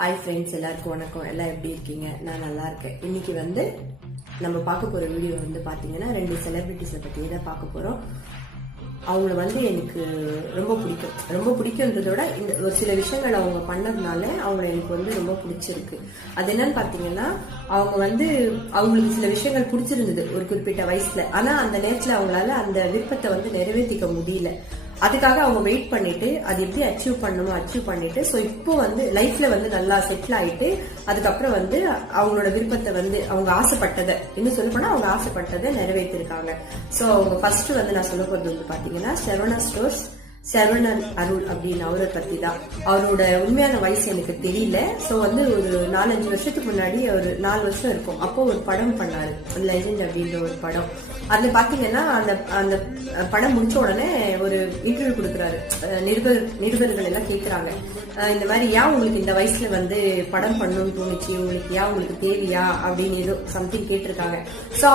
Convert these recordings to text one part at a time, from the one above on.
Hi friends, எல்லாருக்கும் வணக்கம். எல்லாம் எப்படி இருக்கீங்க? நான் நல்லா இருக்கேன். இன்னைக்கு நம்ம பார்க்க போற வீடியோ பாத்தீங்கன்னா 2 செலிபிரிட்டிஸை பத்தி தான் பார்க்க போறோம். அவங்கள எனக்கு ரொம்ப பிடிக்கும்ன்றதோட இந்த ஒரு சில விஷயங்கள் அவங்க பண்ணதுனால அவங்கள எனக்கு ரொம்ப பிடிச்சிருக்கு. அது என்னன்னு பாத்தீங்கன்னா, அவங்க அவங்களுக்கு சில விஷயங்கள் பிடிச்சிருந்தது ஒரு குறிப்பிட்ட வயசுல. ஆனா அந்த நேரத்துல அவங்களால அந்த விருப்பத்தை நிறைவேற்றிக்க முடியல. அதுக்காக அவங்க வெயிட் பண்ணிட்டு அது எப்படி அச்சீவ் பண்ணிட்டு ஸோ இப்போ லைஃப்ல நல்லா செட்டில் ஆயிட்டு அதுக்கப்புறம் அவங்களோட விருப்பத்தை அவங்க ஆசைப்பட்டதை இன்னும் சொல்ல போனா அவங்க ஆசைப்பட்டதை நிறைவேற்றிருக்காங்க. ஸோ அவங்க ஃபர்ஸ்ட் நான் சொல்ல போறது பாத்தீங்கன்னா சரவணா ஸ்டோர்ஸ் சரவணன் அருள் அப்படின்னு அவரை பத்தி தான். அவரோட உண்மையான வயசு எனக்கு தெரியல. ஸோ ஒரு 4-5 வருஷத்துக்கு முன்னாடி அவர் 4 வருஷம் இருக்கும். அப்போ ஒரு படம் பண்ணாரு, லெஜெண்ட் அப்படின்ற ஒரு படம். அதுல பாத்தீங்கன்னா அந்த படம் முடிச்ச உடனே ஒரு இன்டர்வியூ கொடுக்குறாரு. நிருபர்கள் எல்லாம் கேட்கிறாங்க, இந்த மாதிரி ஏன் உங்களுக்கு இந்த வயசுல படம் பண்ணணும்னு தோணுச்சு, உங்களுக்கு தேவையா அப்படின்னு ஏதோ சம்திங் கேட்டிருக்காங்க. ஸோ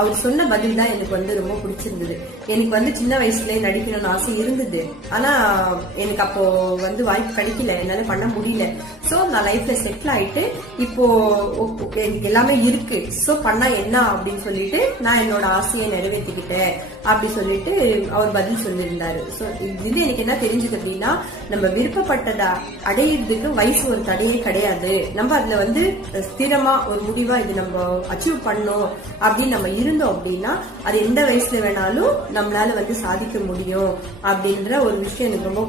அவர் சொன்ன பதில் தான் எனக்கு ரொம்ப பிடிச்சிருந்தது. எனக்கு சின்ன வயசுல நடிக்கணும்னு ஆசை இருந்தது. ஆனா எனக்கு அப்போ வாய்ப்பு கிடைக்கல, என்னால பண்ண முடியல. சோ நான் லைஃப்ல செட்டில் ஆயிட்டு இப்போ எனக்கு எல்லாமே இருக்கு, சோ பண்ணா என்ன அப்படின்னு சொல்லிட்டு நான் என்னோட ஆசையை நிறைவேற்றிக்கிட்டேன் அப்படி சொல்லிட்டு அவர் பதில் சொல்லியிருந்தாரு. சோ இது எனக்கு என்ன தெரிஞ்சது அப்படின்னா, நம்ம விருப்பப்பட்டதை அடையிறதுக்கு வயசு ஒரு தடையே கிடையாது. நம்ம அதுல ஸ்திரமா ஒரு முடிவா இது நம்ம அச்சீவ் பண்ணோம் அப்படின்னு நம்ம இருந்தோம் அப்படின்னா அது எந்த வயசுல வேணாலும் நம்மளால சாதிக்க முடியும் அப்படின்ற ஒரு விஷயம் எனக்கு ரொம்ப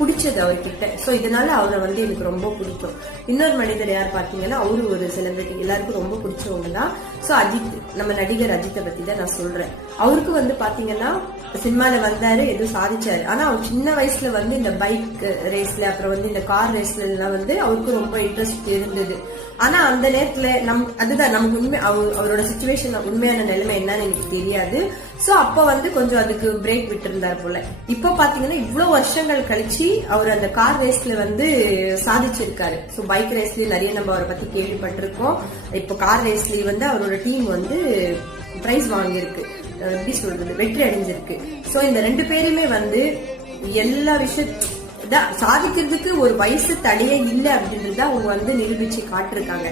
பிடிச்சது அவர்கிட்ட. சோ இதனால அவரை எனக்கு ரொம்ப பிடிக்கும். இன்னொரு மனிதர் யார் பாத்தீங்கன்னா, அவரு ஒரு செலிபிரிட்டி, எல்லாருக்கும் ரொம்ப பிடிச்சவங்க தான். சோ அஜித், நம்ம நடிகர் அஜித்தை பத்தி தான் நான் சொல்றேன். அவருக்கு பாத்தீங்கன்னா சினிமால வந்தாரு, எதுவும் சாதிச்சாரு. ஆனா அவர் சின்ன வயசுல இந்த பைக் ரேஸ்ல அப்புறம் இந்த கார் ரேஸ்ல எல்லாம் அவருக்கு ரொம்ப இன்ட்ரெஸ்ட் இருந்தது. ஆனா அந்த நேரத்துல அதுதான் நமக்கு உண்மை அவரோட சிச்சுவேஷன் உண்மையான நிலைமை என்னன்னு எனக்கு தெரியாது. சோ அப்ப கொஞ்சம் அதுக்கு பிரேக் விட்டு இருந்தார் போல. இப்ப பாத்தீங்கன்னா இவ்வளவு வருஷங்கள் கழிச்சு அவர் அந்த கார் ரேஸ்ல சாதிச்சிருக்காரு. சோ பைக் ரேஸ்லயும் நிறைய நம்ம அவரை பத்தி கேள்விப்பட்டிருக்கோம். இப்ப கார் ரேஸ்லயும் அவரோட டீம் பிரைஸ் வாங்கியிருக்கு, எப்படி சொல்றது, வெற்றி அடைஞ்சிருக்கு. சோ இந்த 2 பேருமே எல்லா விஷயம் சாதிக்கிறதுக்கு ஒரு வயசு தடையே இல்லை அப்படின்றத அவங்க நிரூபிச்சு காட்டிருக்காங்க.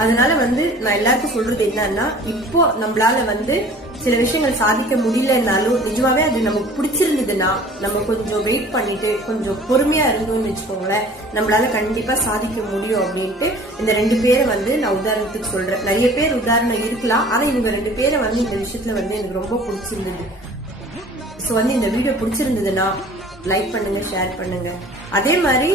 அதனால நான் எல்லாருக்கும் சொல்றது என்னன்னா, இப்போ நம்மளால சில விஷயங்கள் சாதிக்க முடியலன்னாலும் நிஜமாவே அது நமக்கு பிடிச்சிருந்ததுன்னா நம்ம கொஞ்சம் வெயிட் பண்ணிட்டு கொஞ்சம் பொறுமையா இருந்தோம்னு வச்சுக்கோங்களேன், நம்மளால கண்டிப்பா சாதிக்க முடியும் அப்படின்ட்டு இந்த 2 பேரை நான் உதாரணத்துக்கு சொல்றேன். நிறைய பேர் உதாரணம் இருக்கலாம், ஆனா இவங்க 2 பேரை இந்த விஷயத்துல எனக்கு ரொம்ப பிடிச்சிருந்தது. சோ இந்த வீடியோ பிடிச்சிருந்ததுன்னா லைக் பண்ணுங்க, ஷேர் பண்ணுங்க. அதே மாதிரி